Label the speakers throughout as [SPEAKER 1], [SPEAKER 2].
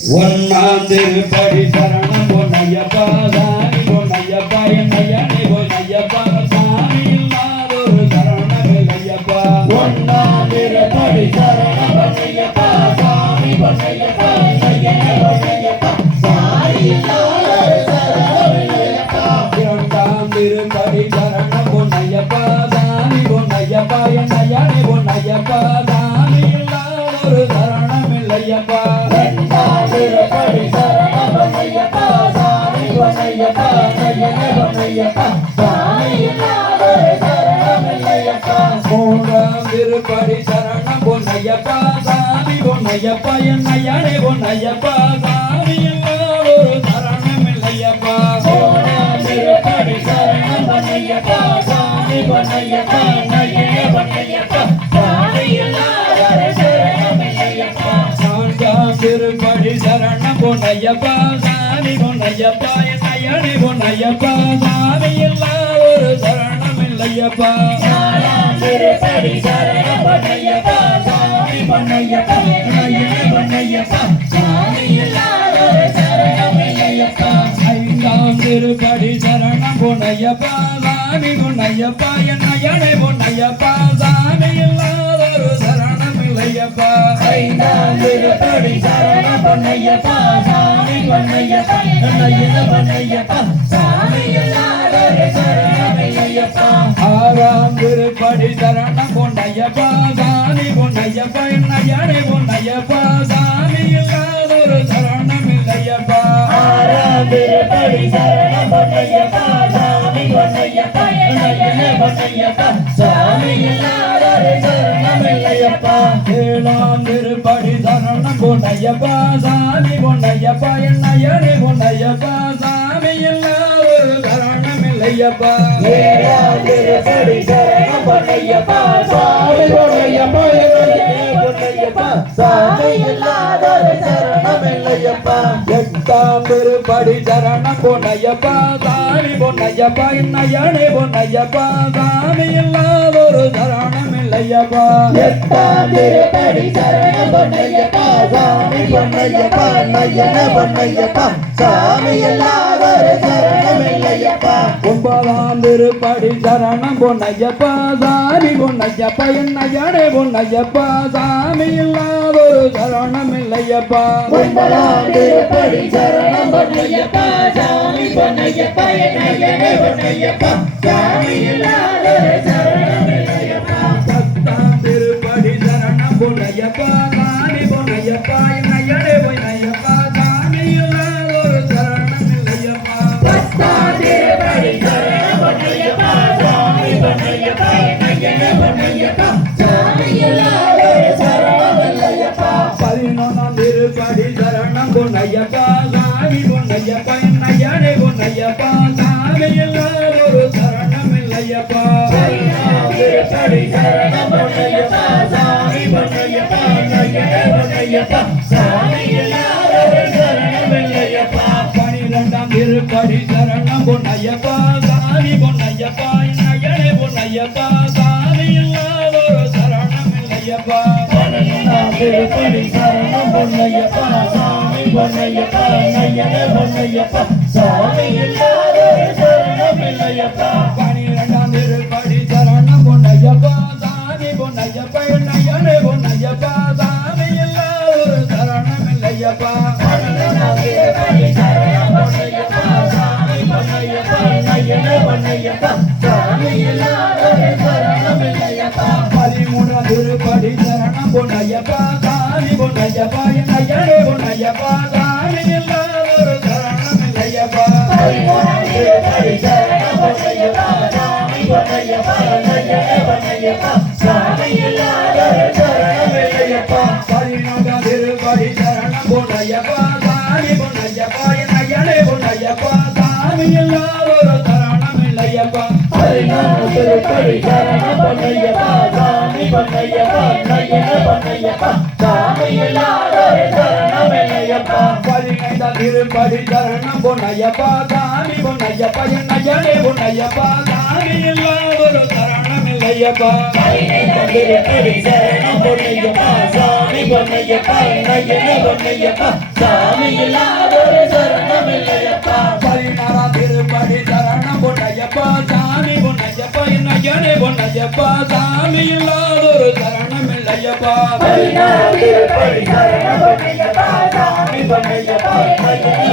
[SPEAKER 1] ஒன்னாம் திருப்படி சரணம் பொன்னையப்பா சாமி பொன்னையப்பா என்னையனை பொன்னையப்பா சாமி இல்லாதொரு சரணம் இல்லையப்பா.
[SPEAKER 2] ஒன்னாம் திருப்படி சரணம் பொன்னையப்பா சாமி பொன்னையப்பா ஐயனே பொன்னையப்பா சாமி சரணம் இல்லையப்பா.
[SPEAKER 1] இரண்டாம் திருப்படி சரணம் பொன்னையப்பா சாமி பொன்னையப்பா என்னையனை பொன்னையப்பா
[SPEAKER 2] ஐயனே
[SPEAKER 1] மூன்றாம் திருப்படி சரணம் பொன்னையப்பா சாமி பொன்னையப்பா என்னையனை பொன்னையப்பா சாமி இல்லாதொரு சரணம் இல்லையப்பா
[SPEAKER 2] திருப்படி சரணம் பொன்னையப்பா சாமி பொன்னையப்பா பொன்னையப்பா சாமி சரணம் இல்லையப்பா
[SPEAKER 1] நான்காம் திருப்படி சரணம் பொன்னையப்பா சாமி பொன்னையப்பா பொன்னையப்பா சாமி இல்லாதொரு சரணம் இல்லையப்பா
[SPEAKER 2] திருப்படி சரணம் பொன்னையப்பா சாமி பொன்னையப்பா ஐயனே பொன்னையப்பா சாமி இல்லாத சரணம் இல்லையப்பா
[SPEAKER 1] ஐந்தாம் திருப்படி சரணம் பொன்னையப்பா சாமி பொன்னையப்பா என்னையனை பொன்னையப்பா சாமி இல்லாதொரு சரணம் இல்லையப்பா
[SPEAKER 2] ஐந்தாம் திருப்படி பொன்னையப்பா சாமி பொன்னையப்பா ஐயனே பொன்னையப்பா சாமி இல்லாத சரணம்
[SPEAKER 1] ஆறாம் திருப்படி பொன்னையப்பா சாமி பொன்னையப்பா பொன்னையப்பா சாமி
[SPEAKER 2] ஆறாம் திருப்படி பொன்னையப்பா சாமி பொன்னையப்பா பொன்னையப்பா சாமி
[SPEAKER 1] ஏழாம் திருப்படி சரணம் பொன்னையப்பா சாமி பொன்னையப்பா என்னையனை பொன்னையப்பா சாமி இல்லாதொரு சரணம் இல்லையப்பா
[SPEAKER 2] ஏழாம் திருப்படி சரணம் பொன்னையப்பா சாமி பொன்னையப்பா பொன்னையப்பா சாமி இல்லாத சரணம் இல்லையப்பா
[SPEAKER 1] எட்டாம் திருப்படி சரணம் பொன்னையப்பா சாமி பொன்னையப்பா என்னையனை பொன்னையப்பா சாமி இல்லாதொரு சரணம் இல்லையப்பா
[SPEAKER 2] எட்டாம் திருப்படி சரணம் பொன்னையப்பா சாமி பொன்னையப்பா ஐயனே பொன்னையப்பா சாமி இல்லாத சரணம் இல்லையப்பா.
[SPEAKER 1] ஒன்பதாம் திருப்படி சரணம் பொன்னையப்பா சாமி பொன்னையப்பா என்னையனை பொன்னையப்பா சாமி சரணம் இல்லையப்பா
[SPEAKER 2] ஒன்பதாம் திருப்படி சரணம் பொன்னையப்பா சாமி பொன்னையப்பா ஐயனே பொன்னையப்பா சாமி இல்லாத சரணம்
[SPEAKER 1] என்னையனை பொன்னையப்பா சாமி இல்லாதொரு சரணம் இல்லையப்பா
[SPEAKER 2] திருப்படி சரணம் பொன்னையப்பா சாமி இல்லாத இல்லையப்பா பன்னெண்டாம் சரணம் பொன்னையப்பா சாமி பொன்னையப்பா ஐயனே பொன்னையப்பா சாமி இல்லாத சரணம் இல்லையப்பா
[SPEAKER 1] பனிரெண்டாம் திருப்படி சரணம் பொன்னையப்பா சாமி பொன்னையப்பா என்னையனை பொன்னையப்பா சாமி இல்லாதொரு சரணம் இல்லையப்பா
[SPEAKER 2] பன்னெண்டாம் திருப்படி சரணம் பொன்னையப்பா சாமி பொன்னையப்பா ஐயனே பொன்னையப்பா சாமி இல்லாத
[SPEAKER 1] பொன்னையப்பா
[SPEAKER 2] ஐயனே பொன்னையப்பா சாமி இல்லாத சரணம் இல்லையப்பா
[SPEAKER 1] சரணம் பொன்னையப்பா சாமி பொன்னையப்பா என்னையனை பொன்னையப்பா சாமி சரணம் இல்லையப்பா
[SPEAKER 2] சரணம் பொன்னையப்பா சாமி பொன்னையப்பா ஐயனே பொன்னையப்பா சாமி இல்லாத சரணம் இல்லையப்பா
[SPEAKER 1] பதினைந்தாம் சரணம் பொன்னையப்பா சாமி பொன்னையப்பா பொன்னையப்பா சாமி பொன்னையப்பா
[SPEAKER 2] திருப்படி சரணம் பொன்னையப்பா சாமி பொன்னையப்பா நயன பொன்னையப்பா சாமி இல்லாதொரு சரணம் இல்லையப்பா
[SPEAKER 1] பதினாறாம் திருப்படி சரணம் பொன்னையப்பா சாமி பொன்னையப்பா நயனே பொன்னையப்பா சாமி இல்லாதொரு சரணம் இல்லையப்பா
[SPEAKER 2] பதினாறு திருப்படி சரணம் பொன்னையப்பா. சாமி பொன்னையப்பா நயன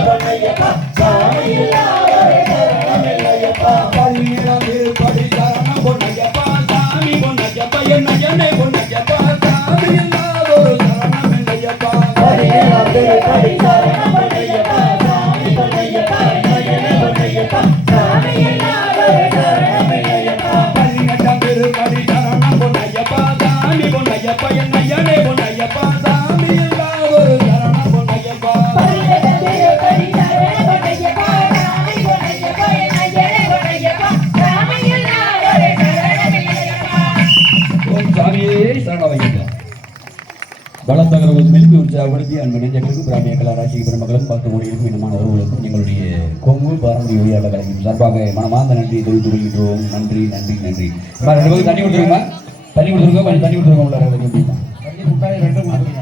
[SPEAKER 1] வளத்தகரவது மெல்கி உற்சாகப்படுத்தி அன்பு நெஞ்சங்களுக்கு பிராமிய கலாராட்சி பெருமக்களும் பார்த்து கொண்டிருக்கும் இனமான உறவுகளுக்கும் எங்களுடைய கொங்கு பாரம்பரிய ஒளியாளர் கலைஞர் சார்பாக மனமார்ந்த நன்றி தெரிவித்துக் கொள்கின்றோம். நன்றி நன்றி நன்றி. ரெண்டு பேரும் தண்ணி கொடுத்துருங்க தண்ணி கொடுத்துருங்க கொஞ்சம் தண்ணி கொடுத்துருங்க உள்ள ரெண்டு